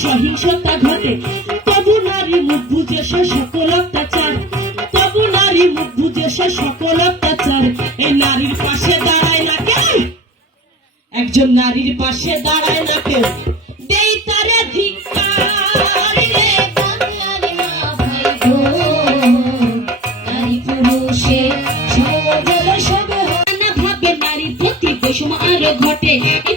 সহিংসতা ঘটে। তবু নারী মুখ বুঝে সে সকল অত্যাচার। তবু নারী মুখ বুঝে সে সকল অত্যাচার। এই নারীর পাশে দাঁড়ায় না কেউ একজন নারীর পাশে দাঁড়ায় না কেউ। রে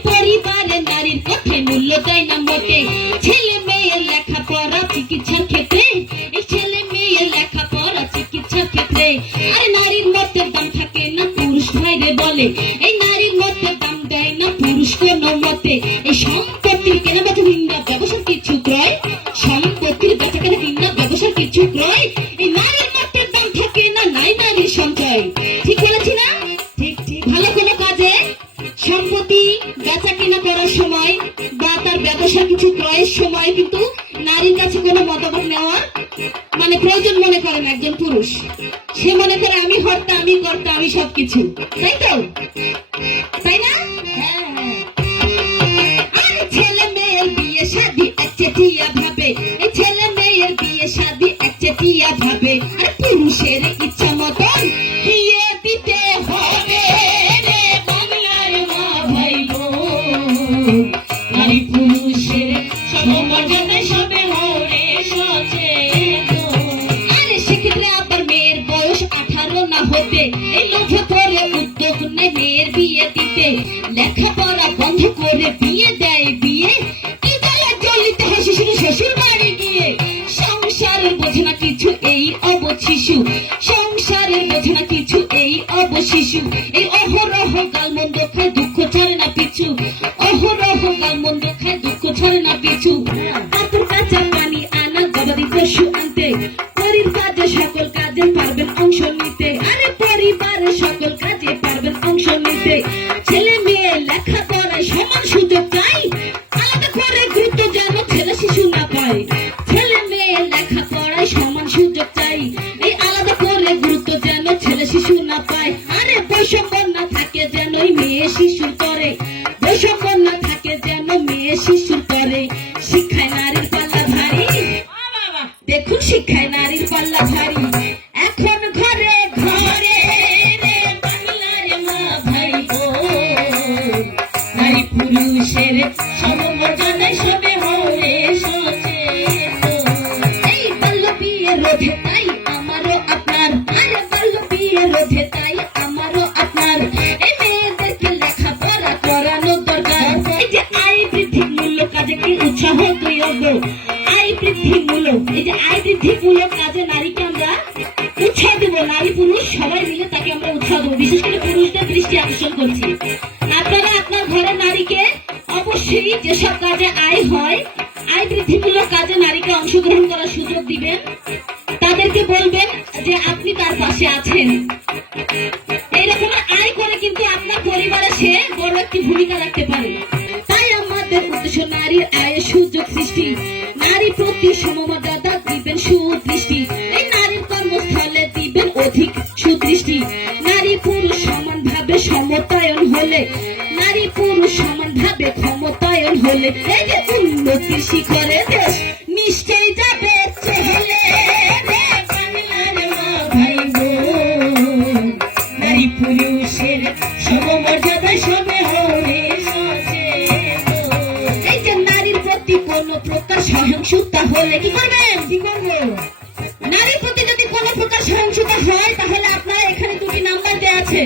বলে, এই নারীর মতের দাম দেয় না পুরুষ কোন মতে। এই সম্পত্তির কেনা বেচা ভিন্ন ব্যবসার কিছু ক্রয়, সম্পত্তির বেচা কেনা ভিন্ন ব্যবসার কিছু ক্রয়, এই নারীর মতের দাম থাকে না, নাই নারীর সঞ্চয়। ঠিক বলেছি না? ঠিক ঠিক। ভালো কোনো কাজে সম্পত্তি বেচা কিনা করার সময় বা তার ব্যবসা কিছু ক্রয়ের সময় কিন্তু নারীর কাছে কোনো মতামত নেওয়া মানে প্রয়োজন মনে করেন একজন পুরুষ। সে মনে করে আমি হর্তা আমি কর্তা, আমি সবকিছু। তাই তো? তাই না? হ্যাঁ। আর ছেলে মেয়ের বিয়ে শাদি একচেটিয়া ভাবে। দিতে লেখাপড়া বন্ধ করে বিয়ে দেয় বিয়ে। কি জ্বালা জ্বলিতে হয় শিশুর শ্বশুর বাড়ি গিয়ে সংসারের বোঝে না কিছু এই অবধ শিশু। সংসারের বোঝে না কিছু এই অবধ শিশু। এই অহরহ গালমন্দ খায় দুঃখ ছড়ে না পিছু। অহরহ গালমন্দ খায় দুঃখ ছড়ে না পিছু। কাপড় কাঁচা পানি আনা গবাদি পশু আনতে। পরির কাজে সকল কাজে পারবেন অংশ নিতে। আরে পরিবারের সকল কাজে পারবেন অংশ নিতে। শিশুর করে শিক্ষায় নারীর পাল্লা ভারী। দেখুন শিক্ষায় নারীর পাল্লা ভারী। এখন ঘরে ঘরে মা ভাই নারী পুরুষের সমমর্যাদায় সুযোগ দিবেন। তাদেরকে বলবেন যে আপনি তার পাশে আছেন। এইরকম আয় করে কিন্তু আপনার পরিবারে সে বড় একটি ভূমিকা রাখতে পারে। উদ্দেশ্য নারীর আয়ের সুযোগ সৃষ্টি। নারী প্রতি সমমর্যাদা দিবেন সুদৃষ্টি। এই নারীর কর্মস্থলে দিবেন অধিক সুদৃষ্টি। নারী পুরুষ সমান ভাবে সমতায়ন হলে, নারী পুরুষ সমান ভাবে ক্ষমতায়ন হলে, এই যে উন্নতি শিখরে দেশ কোন প্রকার সহিংসতা হলে কি করবেন? কি করব? নারীর প্রতি যদি কোনো প্রকার সহিংসতা হয় তাহলে আপনার এখানে দুটি নাম্বার দেওয়া আছে।